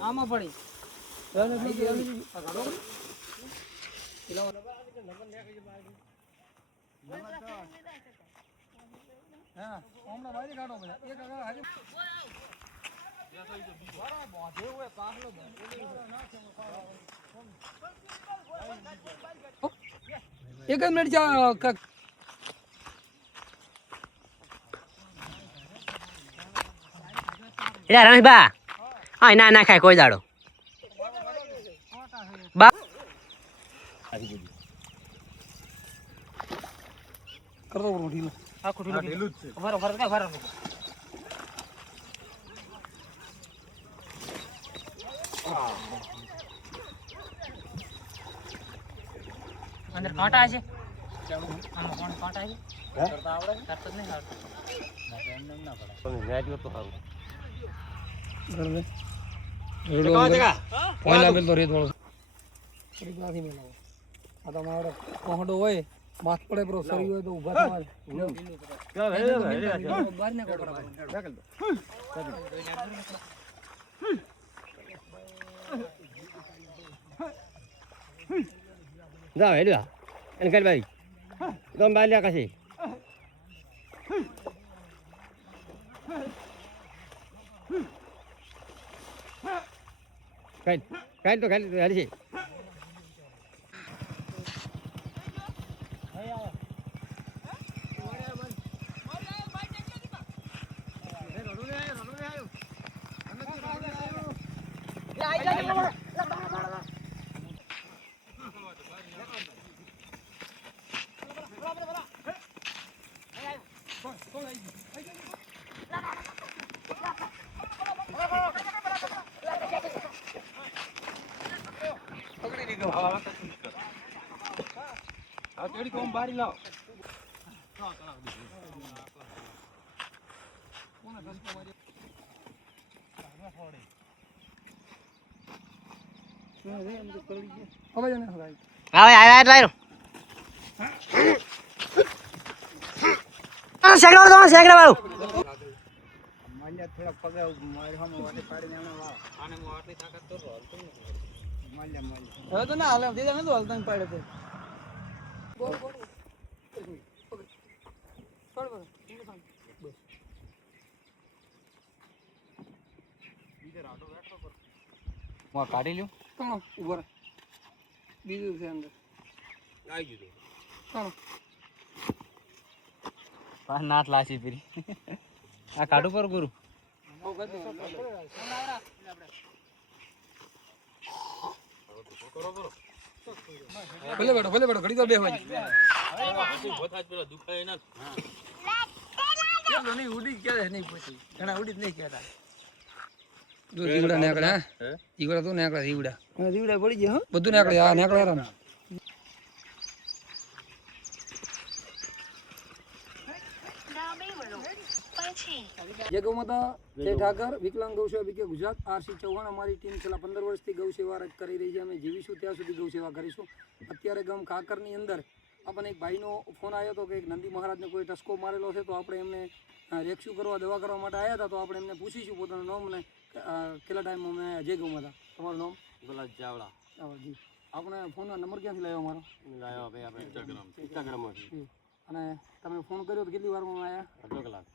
આમાં પડી એક જ મિનિટ રમેશભા હા ના ના ખાય કોઈ દાડો કરતો ઢીલો આખું ઢીલું જ છે ભરો ભરો કા ભરો અંદર કાંટા છે આમાં કોણ કાંટા છે કરતા આવડે કરતા જ નહીં આવડતું એમ ના પડે મેચ તો સારું કર દે રેડો જગા પોઈલા મેલ તો રેત વાળો થોડી ગાથી મેલાવો આ તો મારો કોહડો હોય માથ પડે પ્રો સરી હોય તો ઊભા તમારે બહાર ને કોકરા રાખલ દો જાવ હેડવા એને કર ભાઈ ગમ બાલ્યા કસી કાઈ તો ખાલી હેડી છે બારી લાવ હવે તો ના હાલે દીધા ને તો હાલતા પાડે તો કાઢી લ્યો કોણ ઉભો રહે બીજું છે અંદર આવી ગયું કોણ નાટ લાસી પીરી આ કાઢું પર ગુરુ ભલે બેઠો ઘડી તો બેહવા દુખાય ના ચાલો નહીં ઉડી ક્યારે નહીં પછી ઘણા ઉડી જ નહીં કહેતા જો જીવડા નેકળ્યા જીવડા તો નેકળ્યા જીવડા પડી ગયા હો બધું નેકળ્યા આ નેકળ્યા રામ જય ગૌ માતા જય ઠાકર વિકલાંગ ગૌસેવા બીકે ગુજરાત આરસી ચૌહાણ અમારી ટીમ છેલ્લા 15 વર્ષથી ગૌસેવા કરી રહી છે અમે જીવીશું ત્યાં સુધી ગૌસેવા કરીશું અત્યારે ગામ કાકરની અંદર આપણને એક ભાઈનો ફોન આવ્યો હતો કે એક નંદી મહારાજને કોઈ ટસકો મારેલો છે તો આપણે એમને રેક્સ્યુ કરવા દવા કરવા માટે આવ્યા હતા તો આપણે એમને પૂછીશું પોતાનું નામ અને કેટલા ટાઈમમાં અમે જય ગૌ માતા તમારું નામ ગુલાબ ચાવડા જી આપણે ફોનનો નંબર ક્યાંથી લાવ્યો અમારો લાવ્યો ભાઈ આપણે ઇન્સ્ટાગ્રામમાંથી અને તમે ફોન કર્યો તો કેટલી વારમાં આવ્યા અડધો કલાક